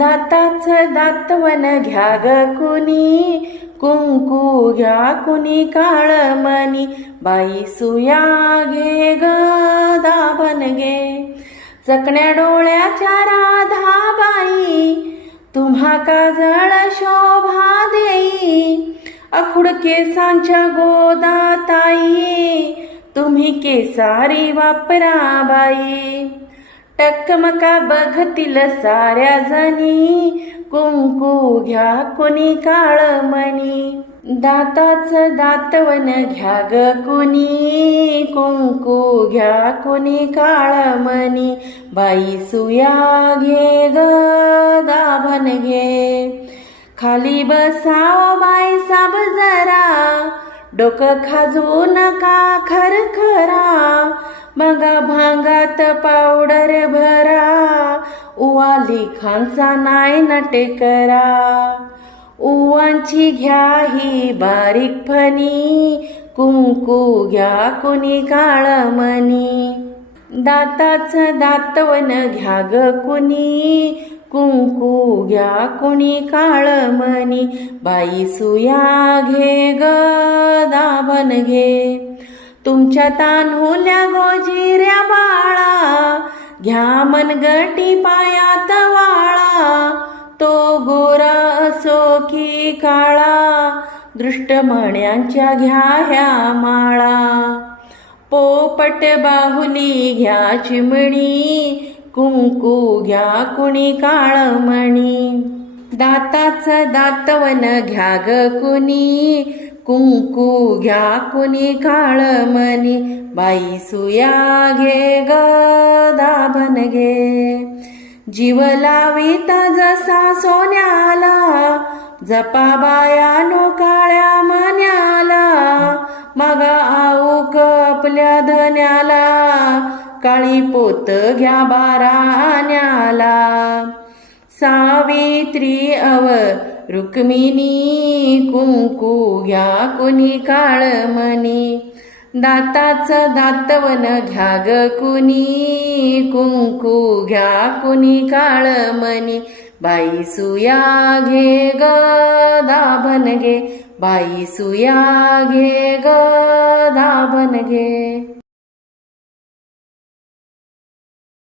दाताच दातवन घ्या ग कुणी कुंकू घ्या कुणी काळमणी बाई सुया घे ग दाबन घे. चकण्या डोळ्याच्या राधा बाई तुम्हा काजळ शोभा देई. अखुड केसांच्या गोदा ताई तुम्ही केसारी वापरा बाई. टकमका बघतील साऱ्या जणी कुंकू घ्या कोणी काळमणी दाताच दातवन घ्या ग कुणी. कुंकू घ्या कोणी काळमणी बाई सुया घे ग गाभन घे. खाली बसाव बाई साब जरा. डोकं खाजवू नका खरखरा. बघा भांगात पावडर भरा. उवाली खांचा नाय नटे करा. उवांची घ्या ही बारीक फणी. कुंकू घ्या कुणी काळमणी दाताच दातवन घ्या ग कुणी. कुंकू घ्या कुणी काळमणी बाई सुया घे ग दाबन घे. तुमच्या तान्हुल्या गोजिऱ्या बाळा घ्या मनगटी पायात वाळा तो गोरा असो की काळा दृष्टमण्यांच्या घ्या ह्या माळा. पोपट बाहुली घ्या चिमणी कुंकू घ्या कुणी काळमणी. दाताचं दातवन घ्या ग कुणी कुंकू घ्या कुणी काळमणी बाई सुया घे ग दाभन घे. जीव लाविता जसा सोन्याला जपा बायानो काळ्या मन्याला. मग आऊक आपल्या धन्याला काळी पोत घ्या बाराण्याला. सावित्री अव रुक्मिणी कुंकू घ्या कुणी काळमणी दाताच दातवन घ्या ग कुणी. कुंकू घ्या कुणी काळमणी बाई सुया घे ग दाभन घे. बाई सुया घे ग दाभन घे.